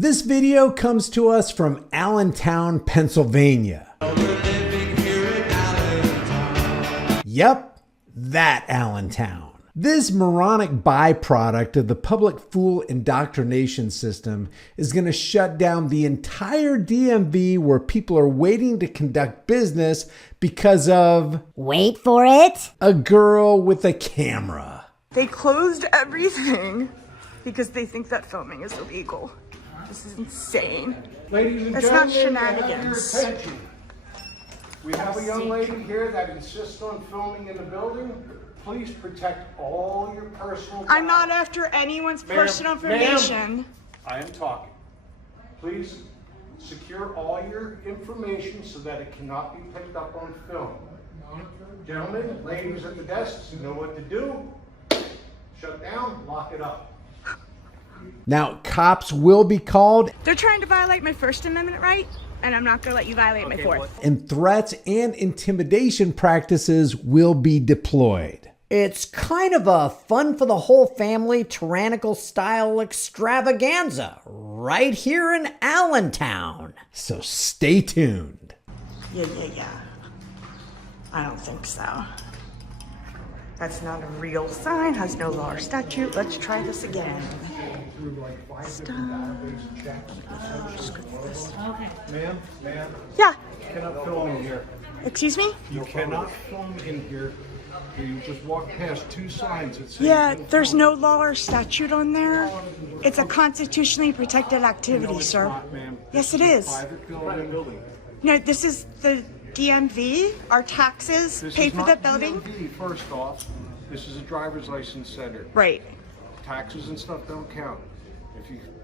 This video comes to us from Allentown, Pennsylvania. Yep, that Allentown. This moronic byproduct of the public fool indoctrination system is going to shut down the entire DMV where people are waiting to conduct business because of... Wait for it. A girl with a camera. They closed everything because they think that filming is illegal. This is insane. Ladies and It's gentlemen, not shenanigans. I have your attention. We have a young lady here that insists on filming in the building. Please protect all your personal... I'm not after anyone's personal information. I am talking. Please secure all your information so that it cannot be picked up on film. Gentlemen, ladies at the desks, you know what to do. Shut down, lock it up. Now, cops will be called. They're trying to violate my First Amendment right, and I'm not going to let you violate my Fourth. And threats and intimidation practices will be deployed. It's kind of a fun for the whole family tyrannical style extravaganza right here in Allentown. So stay tuned. Yeah. I don't think so. That's not a real sign, has no law or statute. Let's try this again. Stop. Ma'am? Yeah. You cannot film in here. Excuse me? You cannot film in here. You just walk past two signs that say... Yeah, there's no law or statute on there. It's a constitutionally protected activity, sir. Not, ma'am. Yes, it is. Private building. No, this is the DMV. Our taxes This pay is for not that building. DMV, first off. This is a driver's license center. Right. Taxes and stuff don't count.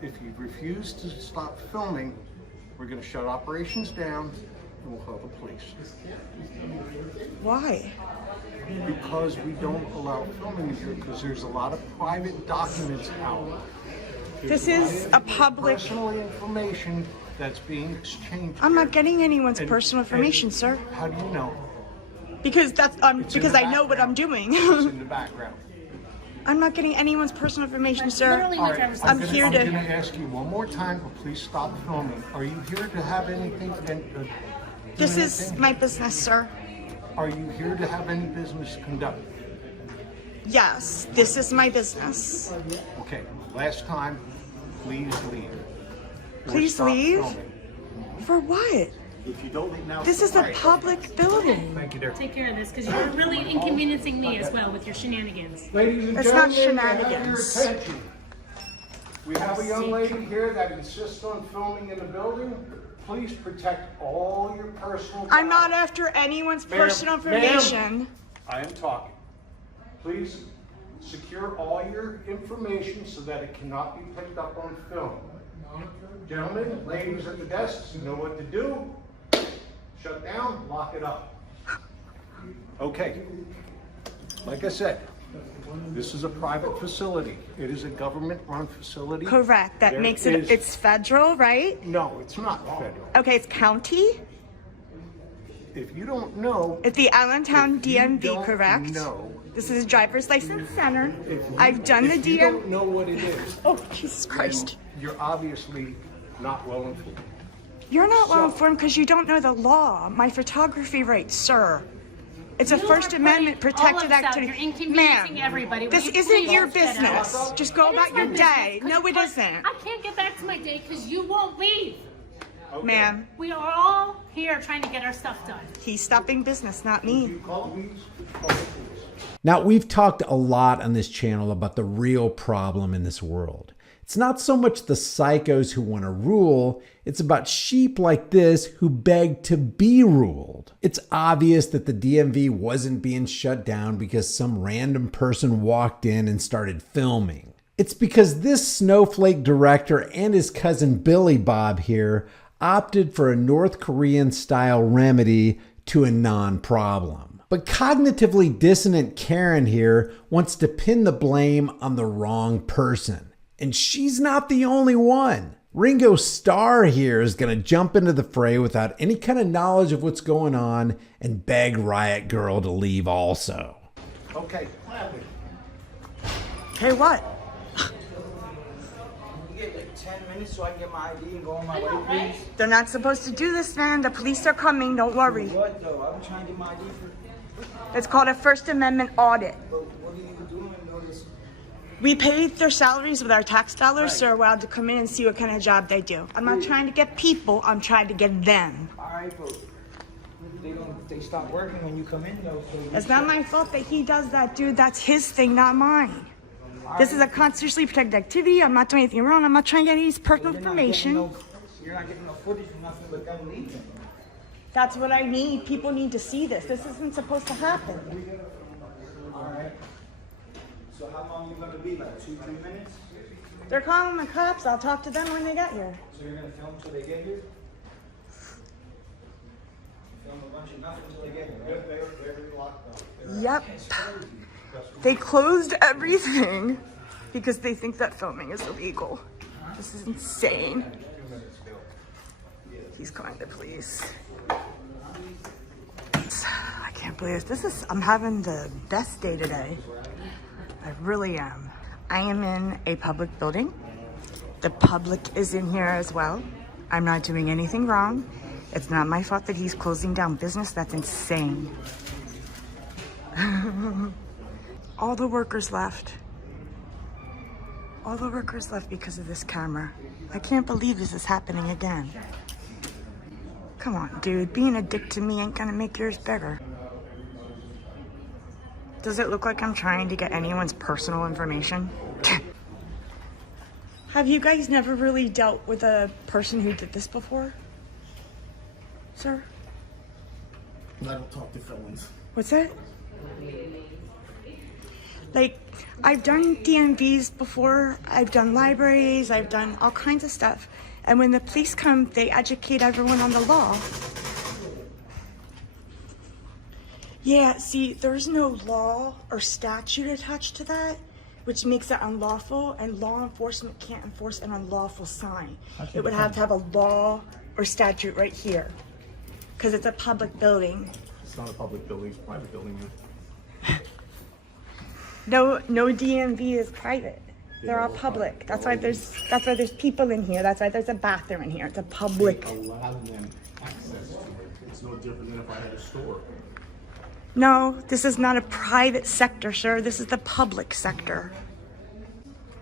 If you refuse to stop filming, we're going to shut operations down and we'll call the police. Why? Because we don't allow filming in here because there's a lot of private documents out. This is a public... Personal information that's being exchanged. I'm here. not getting anyone's And- personal information, and sir. How do you know? Because that's It's in because the I know what I'm background. doing. It's in the background. I'm not getting anyone's personal information, sir. All right, I'm here I'm to... going to ask you one more time, but please stop filming. Are you here to have anything? This is my business, sir. Are you here to have any business conducted? Yes, this is my business. Okay, last time, please leave. Or Please stop leave? filming. For what? If you don't leave now, This is a public building. thank you, dear. Take care of this because you're really inconveniencing me as well with your shenanigans. Ladies and It's not gentlemen, I have your shenanigans. attention. We have a young lady here that insists on filming in the building. Please protect all your personal... I'm not after anyone's Ma'am, personal information. I am talking. Please secure all your information so that it cannot be picked up on film. Gentlemen, ladies at the desks, you know what to do. Shut down, lock it up. Okay. Like I said, this is a private facility. It is a government-run facility. Correct. That There makes is- it's federal, right? No, it's not federal. Okay, it's county. If you don't know... It's the Allentown If you DMV, don't correct? know- This is a driver's license center. if you- I've done the If you DMV. don't know what it is, Oh, Jesus Christ. then you're obviously not well informed. You're not well So- informed because you don't know the law. My photography rights, sir. It's a You First are Amendment putting protected all of us out. activity. You're inconveniencing Ma'am, everybody. Will this you isn't please your get out? business. Just go It about is my your business, day. 'cause No, it but isn't. I can't get back to my day because you won't leave. Okay. Ma'am, We are all here trying to get our stuff done. he's stopping business, not me. You call the police, call the police. Now, we've talked a lot on this channel about the real problem in this world. It's not so much the psychos who want to rule, it's about sheep like this who beg to be ruled. It's obvious that the DMV wasn't being shut down because some random person walked in and started filming. It's because this snowflake director and his cousin Billy Bob here opted for a North Korean style remedy to a non-problem. But cognitively dissonant Karen here wants to pin the blame on the wrong person. And she's not the only one. Ringo Starr here is going to jump into the fray without any kind of knowledge of what's going on and beg Riot Girl to leave also. Okay, clap it. Okay, what? You get like 10 10 minutes so I can get my ID and go on my way, please? They're not supposed to do this, man. The police are coming. Don't worry. What though? I'm trying to get my ID for... It's called a First Amendment audit. But what are you doing? Notice? We pay their salaries with our tax dollars, so they're allowed to come in and see what kind of job they do. I'm not trying to get people. I'm trying to get them. Alright, but they stop working when you come in though. So It's not my fault that he does that, dude. That's his thing, not mine. This is a constitutionally protected activity. I'm not doing anything wrong. I'm not trying to get any personal information. You're not getting no footage or nothing but them leaving. That's what I need. People need to see this. This isn't supposed to happen. Alright. So how long you gonna be? Like 2-3 minutes? They're calling the cops. I'll talk to them when they get here. So you're gonna film till they get here? Film a bunch of nothing till they get here, right? Yep. They closed everything because they think that filming is illegal. This is insane. He's calling the police. I can't believe this. I'm having the best day today. I really am. I am in a public building. The public is in here as well. I'm not doing anything wrong. It's not my fault that he's closing down business. That's insane. All the workers left. All the workers left because of this camera. I can't believe this is happening again. Come on, dude. Being a dick to me ain't gonna make yours bigger. Does it look like I'm trying to get anyone's personal information? Have you guys never really dealt with a person who did this before? Sir? I don't talk to felons. What's that? Like, I've done DMVs before, I've done libraries, I've done all kinds of stuff. And when the police come, they educate everyone on the law. Yeah, see, there's no law or statute attached to that, which makes it unlawful, and law enforcement can't enforce an unlawful sign. It would have to have a law or statute right here, because it's a public building. It's not a public building, it's a private building. No DMV is private. They're all public. That's why there's people in here. That's why there's a bathroom in here. It's a public. Allow them access to it. It's no different than if I had a store. No, this is not a private sector, sir. This is the public sector.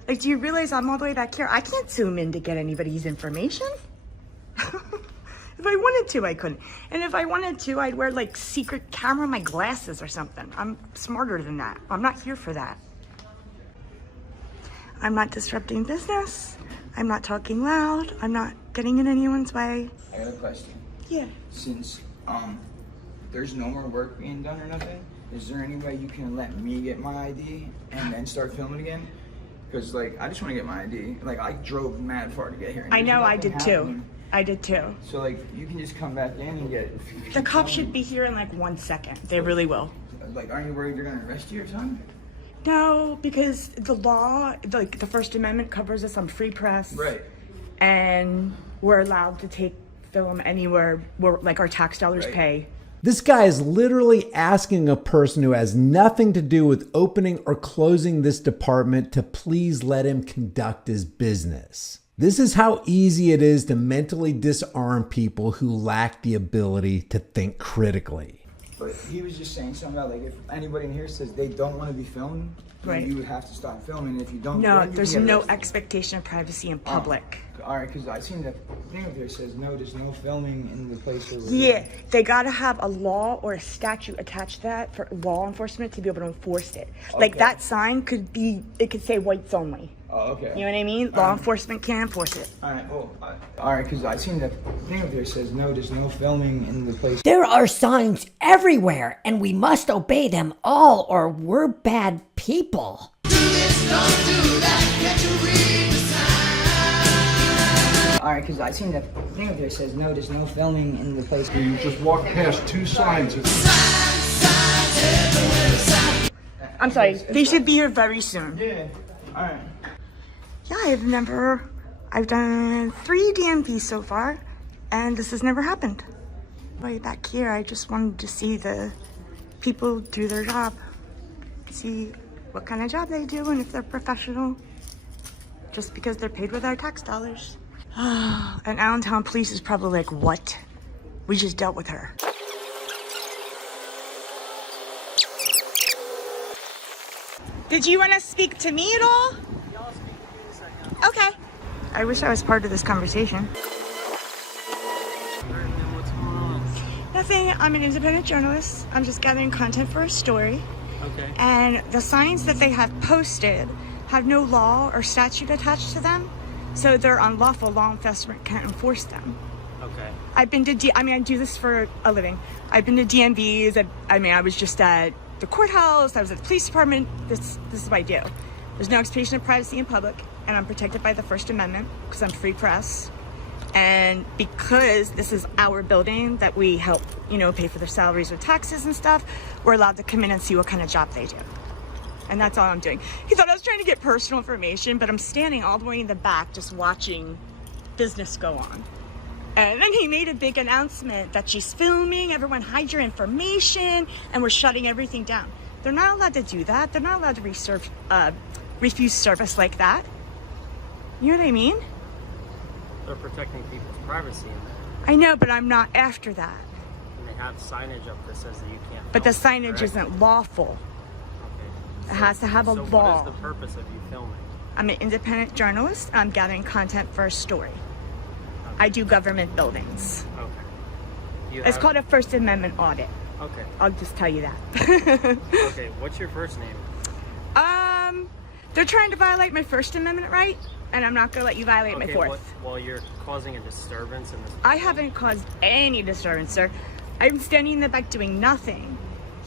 Like, do you realize I'm all the way back here? I can't zoom in to get anybody's information. If I wanted to, I couldn't. And if I wanted to, I'd wear like secret camera on my glasses or something. I'm smarter than that. I'm not here for that. I'm not disrupting business. I'm not talking loud. I'm not getting in anyone's way. I got a question. Yeah. Since there's no more work being done or nothing, is there any way you can let me get my ID and then start filming again? Because like I just want to get my ID. Like I drove mad far to get here. I know, I did too. I did too. So like you can just come back in and get. The cops should be here in like 1 second. They really will. Like, aren't you worried they're gonna arrest you or something? No, because the law, like the First Amendment covers us on free press. Right. And we're allowed to take film anywhere where like our tax dollars pay. This guy is literally asking a person who has nothing to do with opening or closing this department to please let him conduct his business. This is how easy it is to mentally disarm people who lack the ability to think critically. But he was just saying something about like if anybody in here says they don't want to be filmed, then you would have to stop filming. And if you don't, No, then you there's can get no arrested. expectation of privacy in public. All right, because I seen the thing up there says no, there's no filming in the place where we're Yeah, they gotta have a law or a statute attached to that for law enforcement to be able to enforce it. Like that sign could be, it could say whites only. Oh, okay. You know what I mean? Law enforcement can't enforce it. All right, well, all right, because I seen the thing up there says no, there's no filming in the place. There are signs everywhere, and we must obey them all, or we're bad people. All right, because I seen the thing up there says no, there's no filming in the place. You just walk past 2 signs. I'm sorry, they should be here very soon. Yeah, all right. Yeah, I've done 3 DMVs so far, and this has never happened. Right back here, I just wanted to see the people do their job. See what kind of job they do and if they're professional. just because they're paid with our tax dollars. And Allentown police is probably like, what? We just dealt with her. Did you want to speak to me at all? Okay. I wish I was part of this conversation. Nothing. I'm an independent journalist. I'm just gathering content for a story. Okay. And the signs that they have posted have no law or statute attached to them, so they're unlawful. Law enforcement can't enforce them. Okay. I've been to I do this for a living. I've been to DMVs. I was just at the courthouse. I was at the police department. This is what I do. There's no expectation of privacy in public, and I'm protected by the First Amendment because I'm free press. And because this is our building that we help, pay for their salaries with taxes and stuff, we're allowed to come in and see what kind of job they do. And that's all I'm doing. He thought I was trying to get personal information, but I'm standing all the way in the back just watching business go on. And then he made a big announcement that she's filming, everyone hide your information, and we're shutting everything down. They're not allowed to do that. They're not allowed to refuse service like that. You know what I mean? They're protecting people's privacy in there. I know, but I'm not after that. And they have signage up that says that you can't. But the film, signage correct? isn't lawful. Okay. It has to have a so law. What is the purpose of you filming? I'm an independent journalist. I'm gathering content for a story. Okay. I do government buildings. Okay. It's called a First Amendment audit. Okay. I'll just tell you that. Okay. What's your first name? They're trying to violate my First Amendment right, and I'm not going to let you violate my Fourth. Well, you're causing a disturbance in this. I haven't caused any disturbance, sir. I'm standing in the back doing nothing.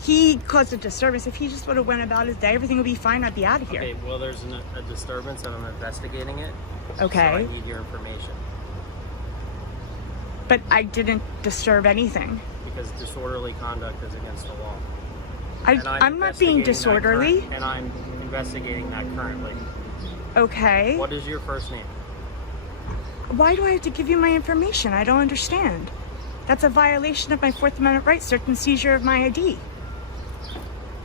He caused a disturbance. If he just would have went about his day, everything would be fine. I'd be out of here. Okay. Well, there's a disturbance, and I'm investigating it. Okay. So I need your information. But I didn't disturb anything. Because disorderly conduct is against the law. I'm not being disorderly. And I'm investigating that currently. Okay. What is your first name? Why do I have to give you my information? I don't understand. That's a violation of my Fourth Amendment rights, search and seizure of my ID.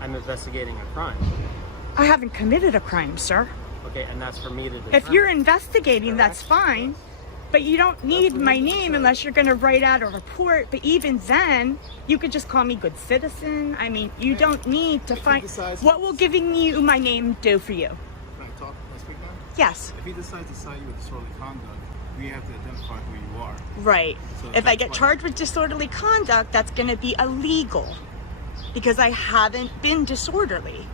I'm investigating a crime. I haven't committed a crime, sir. Okay, and that's for me to determine. If you're investigating, that's fine. But you don't need my name unless you're going to write out a report. But even then, you could just call me good citizen. I mean, you don't need to find... What will giving you my name do for you? Can I talk? Can I speak now? Yes. If he decides to cite you with disorderly conduct, we have to identify who you are. Right. So If I that's get why- charged with disorderly conduct, that's going to be illegal. Because I haven't been disorderly.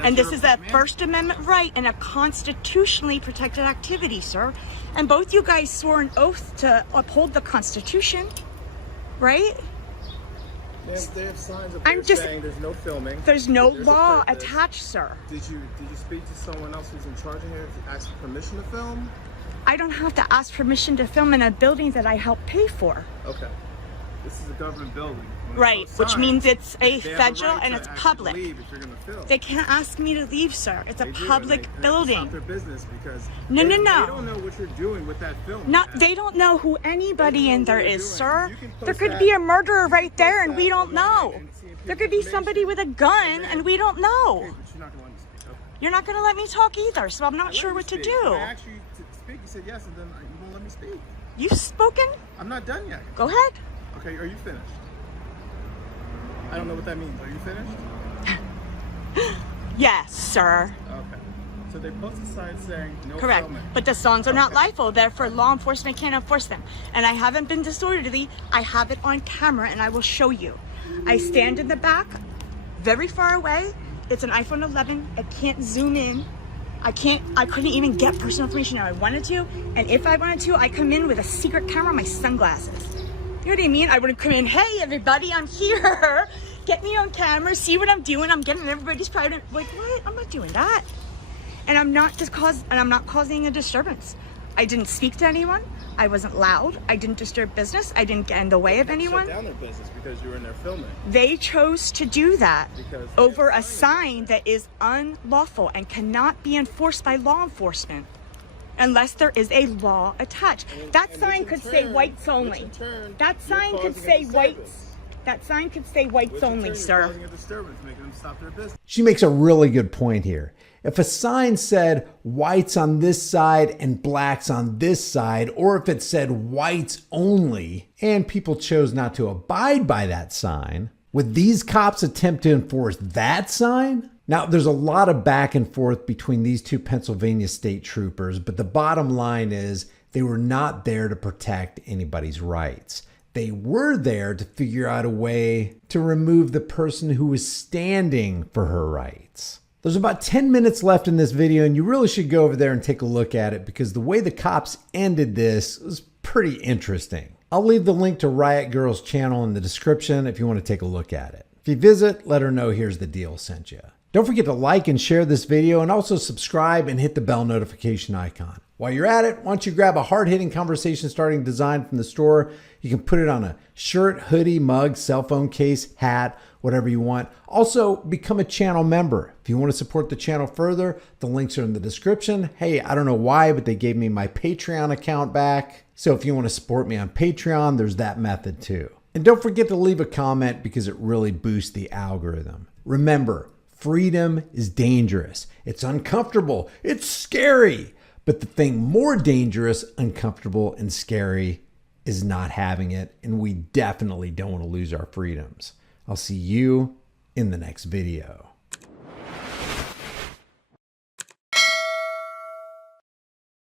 And this is a First Amendment right and a constitutionally protected activity, sir. And both you guys swore an oath to uphold the Constitution, right? They have signs up I'm there just- saying there's no filming. There's no There's a law purpose. attached, sir. Did you speak to someone else who's in charge of here to ask for permission to film? I don't have to ask permission to film in a building that I help pay for. Okay. This is a government building. When they Right, post which signs, means it's a they have federal right and to it's actually public. leave if you're gonna film. They can't ask me to leave, sir. It's a They do, and public they building. Stop their business because No, they, no, no. They don't know what you're doing with that film. Not, man. they don't know who anybody in there is, sir. You can post There could that- be a murderer right there and that we don't know. online and see if There people could be information. somebody with a gun and we don't know. Okay, but you're not gonna let me speak. Okay. You're not going to let me talk either, so I'm I not let sure you what to speak. do. When I asked you to speak, you said yes, and then you won't let me speak. You've spoken? I'm not done yet. Go ahead. Okay, are you finished? I don't know what that means. Are you finished? Yes, sir. Okay. So they posted signs saying no Correct. filming. But the songs are not Okay. lawful, therefore law enforcement can't enforce them. And I haven't been disorderly. I have it on camera and I will show you. I stand in the back, very far away. It's an iPhone 11. I can't zoom in. I couldn't even get personal information if I wanted to. And if I wanted to, I come in with a secret camera, my sunglasses. You know what I mean? I wouldn't come in, hey everybody, I'm here. Get me on camera, see what I'm doing. I'm getting everybody's private. Like, what? I'm not doing that. And I'm not causing a disturbance. I didn't speak to anyone. I wasn't loud. I didn't disturb business. I didn't get in the way of anyone. Shut down their business because you were in there filming. They chose to do that Because over a sign that is unlawful and cannot be enforced by law enforcement unless there is a law attached. That sign could say whites only. That sign could say whites. That sign could say whites only, sir. Causing a disturbance, making them stop their business. She makes a really good point here. If a sign said whites on this side and blacks on this side, or if it said whites only, and people chose not to abide by that sign, would these cops attempt to enforce that sign? Now, there's a lot of back and forth between these two Pennsylvania state troopers, but the bottom line is they were not there to protect anybody's rights. They were there to figure out a way to remove the person who was standing for her rights. There's about 10 minutes left in this video, and you really should go over there and take a look at it because the way the cops ended this was pretty interesting. I'll leave the link to Riot Girl's channel in the description if you want to take a look at it. If you visit, let her know Here's the Deal sent you. Don't forget to like and share this video, and also subscribe and hit the bell notification icon. While you're at it, why don't you grab a hard-hitting conversation starting design from the store. You can put it on a shirt, hoodie, mug, cell phone case, hat, whatever you want. Also, become a channel member. If you want to support the channel further, the links are in the description. Hey, I don't know why, but they gave me my Patreon account back. So if you want to support me on Patreon, there's that method too. And don't forget to leave a comment because it really boosts the algorithm. Remember, freedom is dangerous. It's uncomfortable. It's scary. But the thing more dangerous, uncomfortable, and scary is not having it. And we definitely don't want to lose our freedoms. I'll see you in the next video.